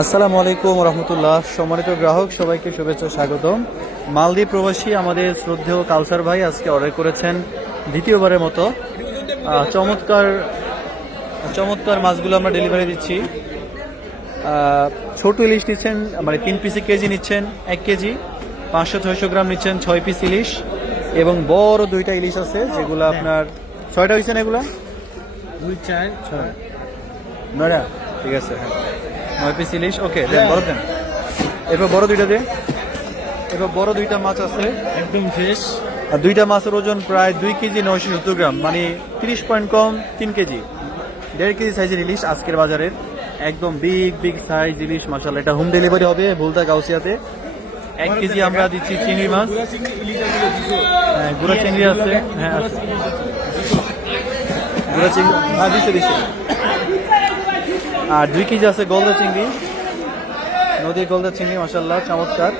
আসসালামু আলাইকুম রহমতুল্লাহ। সম্মানিত গ্রাহক সবাইকে শুভেচ্ছা স্বাগতম। মালদ্বীপ প্রবাসী আমাদের শ্রদ্ধেয় কাউসার ভাই আজকে অর্ডার করেছেন দ্বিতীয়বারের মতো। চমৎকার চমৎকার মাছগুলো আমরা ডেলিভারি দিচ্ছি। ছোট ইলিশ নিচ্ছেন, মানে 3 পিসে কেজি নিচ্ছেন, 1 কেজি 500-600 গ্রাম নিচ্ছেন 6 পিস ইলিশ, এবং বড় 2টা ইলিশ আছে যেগুলো আপনার 6টা হয়েছে না, এগুলো 2 4 6 নয়টা, ঠিক আছে। হ্যাঁ, 9 পিস ইলিশ। ওকে, দেন বড় দেন। এরপর বড় 2টা দেন। এরপর বড় 2টা মাছ আছে একদম ফ্রেশ। আর 2টা মাছের ওজন প্রায় 2 কেজি 970 গ্রাম, মানে 30 পয়েন্ট কম 3 কেজি, 1.5 কেজি সাইজের ইলিশ আজকের বাজারের। একদম বিগ সাইজ ইলিশ মাশাআল্লাহ। এটা হোম ডেলিভারি হবে ভুলতা গাউসিয়াতে। 1 কেজি আমরা দিচ্ছি চিংড়ি মাছ। হ্যাঁ, গুড়া চিংড়ি আছে। হ্যাঁ, আছে গুড়া চিংড়ি। হ্যাঁ, দিচ্ছে। আর 2 কেজি আছে গলদা চিংড়ি, নদীর গলদা চিংড়ি মাশাআল্লাহ, চমৎকার।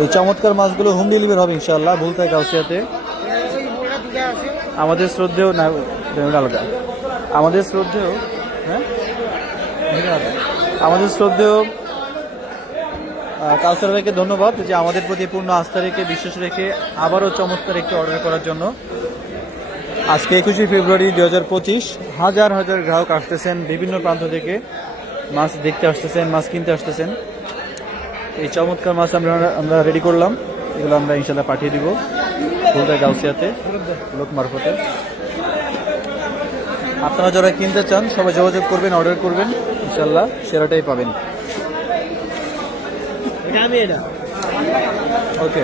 এই চমৎকার মাছগুলো হোম ডেলিভারি হবে ইনশাআল্লাহ ভুলতা গাউসিয়াতে। আমাদের শ্রদ্ধেয় না, আলাদা আমাদের শ্রদ্ধেয়, হ্যাঁ আমাদের শ্রদ্ধেয় কাউসার ভাইকে ধন্যবাদ যে আমাদের প্রতি পূর্ণ আস্থা রেখে, বিশ্বাস রেখে আবারও চমৎকার একটি অর্ডার করার জন্য। আজকে 21শে ফেব্রুয়ারি 2025 হাজার হাজার গ্রাহক আসতেছেন বিভিন্ন প্রান্ত থেকে, মাছ দেখতে আসতেছেন, মাছ কিনতে আসতেছেন। এই চমৎকার মাছ আমরা রেডি করলাম, এগুলো আমরা ইনশাল্লাহ পাঠিয়ে দিব ভুলতা গাউসিয়াতে লোক মারফতে। আপনারা যারা কিনতে চান সবাই যোগাযোগ করবেন, অর্ডার করবেন, ইনশাল্লাহ সেরাটাই পাবেন। ওকে,